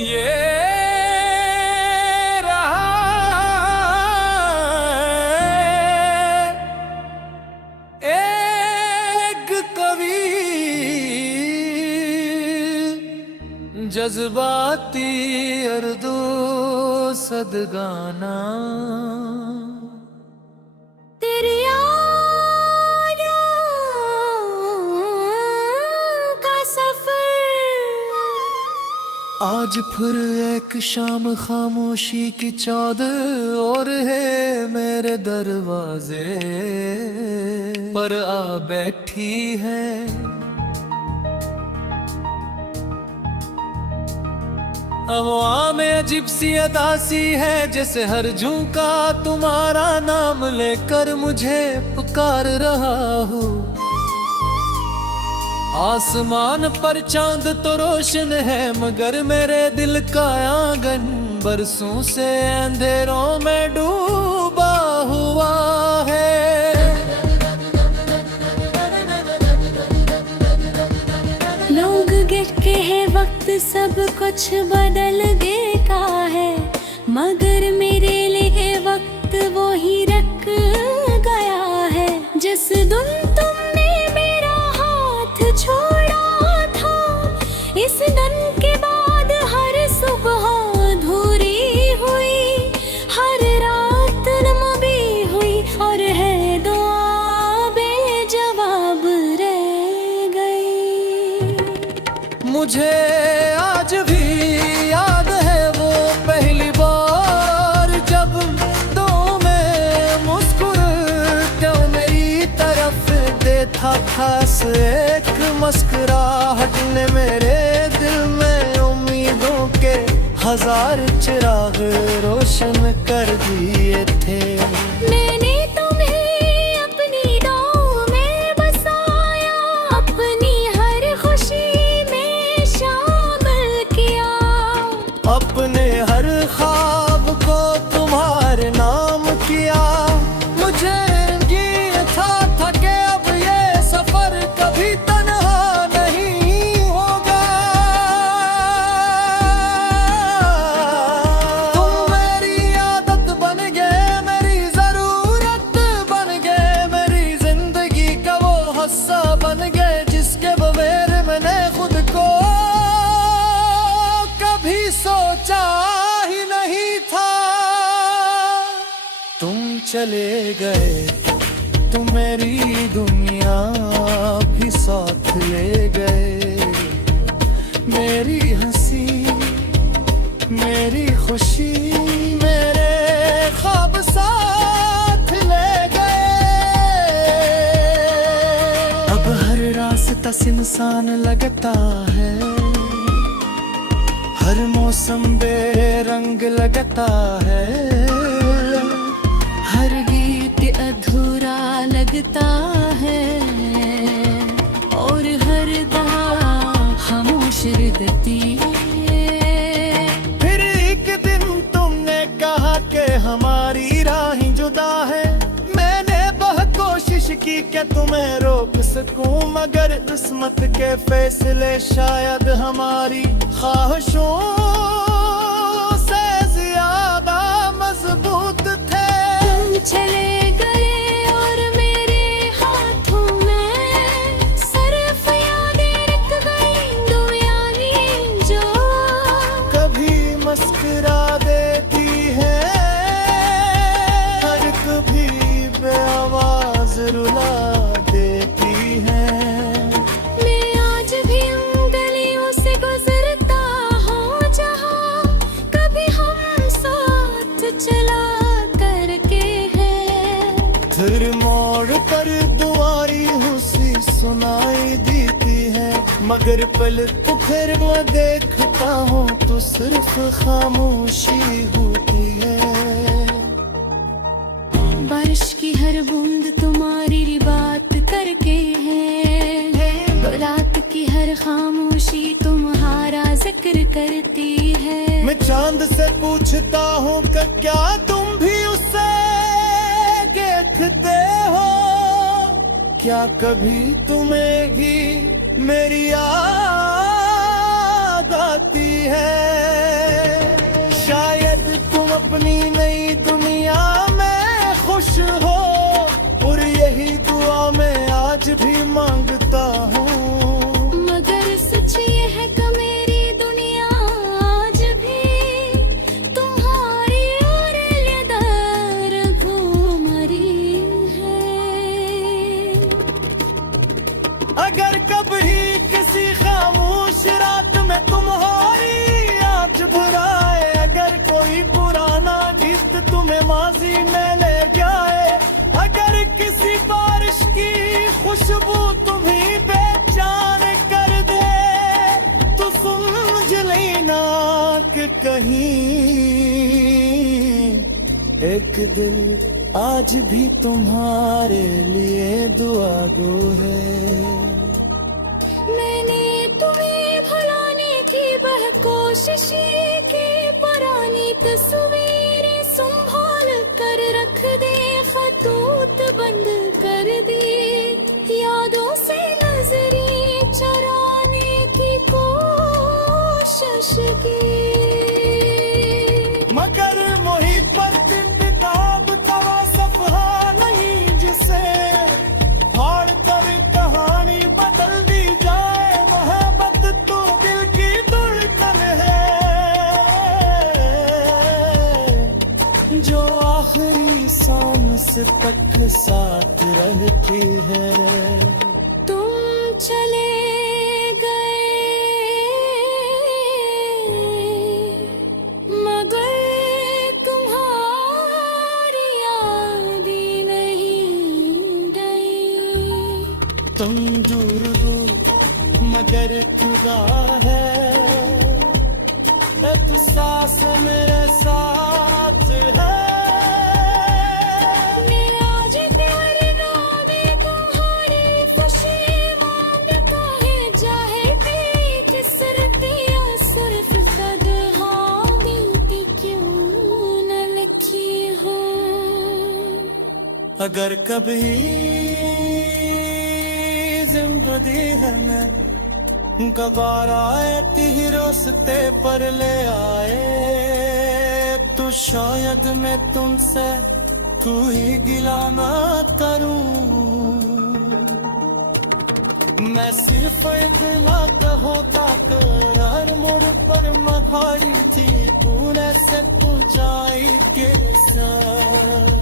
ये रहा एक कवि जज्बाती अर्दो सदगाना तेरी आज फिर एक शाम खामोशी की चादर और है मेरे दरवाजे पर आ बैठी है। हवा में अजीब सी अदा सी है जैसे हर झोंका तुम्हारा नाम लेकर मुझे पुकार रहा हूँ। आसमान पर चांद तो रोशन है मगर मेरे दिल का आंगन बरसों से अंधेरों में डूबा हुआ है। लोग कहते हैं वक्त सब कुछ बदल गया है मगर मेरे लिए वक्त वो ही रख गया है। जिस दिन तुमने मेरा हाथ छोड़ा था इस दिन के बाद हर सुबह अधूरी हुई, हर रात नमबी हुई और है दुआ बेजवाब रह गई। मुझे आज भी याद है वो पहली बार जब तो मैं मुस्कुरा क्यों मेरी तरफ देता था एक मुस्कुराहट ने मेरे दिल में उम्मीदों के हजार चिराग रोशन कर दिए थे। मैंने तुम्हें अपनी दुआओं में बसाया, अपनी हर खुशी में शामिल किया, अपने हर ख्वाब को तुम्हारे नाम किया। मुझे ये था कि अब ये सफर कभी तन्हा नहीं होगा। तुम मेरी आदत बन गए, मेरी जरूरत बन गए, मेरी जिंदगी का वो हिस्सा बन गए जिसके बगैर मैंने खुद को कभी सोचा ही नहीं था। तुम चले गए तो मेरी दुनिया भी साथ ले गए। मेरी हंसी मेरी खुशी मेरे ख्वाब साथ ले गए। अब हर रास्ता सुनसान लगता है, हर मौसम बेरंग लगता है, हर गीत अधूरा लगता है और हर दवा खामोश रहती है। फिर एक दिन तुमने कहा कि हमारी राहें जुदा है। मैंने बहुत कोशिश की कि तुम्हें रोक सकूं मगर किस्मत के फैसले शायद हमारी ख्वाहिशों से ज्यादा मजबूत थे। तुम चले गए और मेरे हाथों में सिर्फ यादें रख गई, दो यादें जो कभी मुस्कुरा देती है और कभी बेआवाज रुला देती है। मैं आज भी उन गलियों से गुजरता हूँ जहाँ कभी हम साथ चला करके हैं। फिर मोड़ पर तुम्हारी हंसी सुनाई देती है मगर पल तो फिर मैं देखता हूँ तो सिर्फ खामोशी होती है। बारिश की हर बूंद तुम्हारी बात करके है, रात की हर खामोशी तुम्हारा जिक्र करती है। मैं चांद से पूछता हूँ कि क्या तुम भी उससे देखते हो, क्या कभी तुम्हें भी मेरी याद आती है। शायद तुम अपनी नई दुनिया में खुश हो, और यही दुआ मैं आज भी मांगता हूँ। मगर सच ये है कि मेरी दुनिया आज भी तुम्हारी और लेदार घूमरी है। अगर कभी किसी खामोश रात में तुम्हारी याद बुराए, अगर कोई पुराना गीत तुम्हें माजी में ले जाए, अगर किसी बारिश की खुशबू तुम्हें बेचैन कर दे, तो समझ लेना कि कहीं एक दिल आज भी तुम्हारे लिए दुआ गो है। मैंने तुम्हें भुलाने की वह कोशिश की, पुरानी तस्वीरें संभाल कर रख दे, खतूत बंद कर दी, यादों से नजरी चराने की कोशिश की। मगर मोहित पर किताब का सफहा नहीं, जिसे फाड़ कर कहानी बदल दी जाए। मोहब्बत तो दिल की धड़कन है, जो आखिरी सांस तक साथ रहती है। तुम चले मगर तुम्हारी यादें नहीं गई। तुम दूर हो मगर खुदा है, एक सांस मेरे साथ है। मेरा आज प्यार नामे तुम्हारी खुशी मांगता है, चाहे भी किसरती या सिर्फ गिनती क्यों न लिखी हो। अगर कभी जिंदगी है मैं गवारा आए रास्ते पर ले आए, तो शायद मैं तुमसे तू ही गिला ना करूं। मैं सिर्फ इतना कहूँगा कि हर मोड़ पर महारी थी, पुणे से तू जाई के साथ।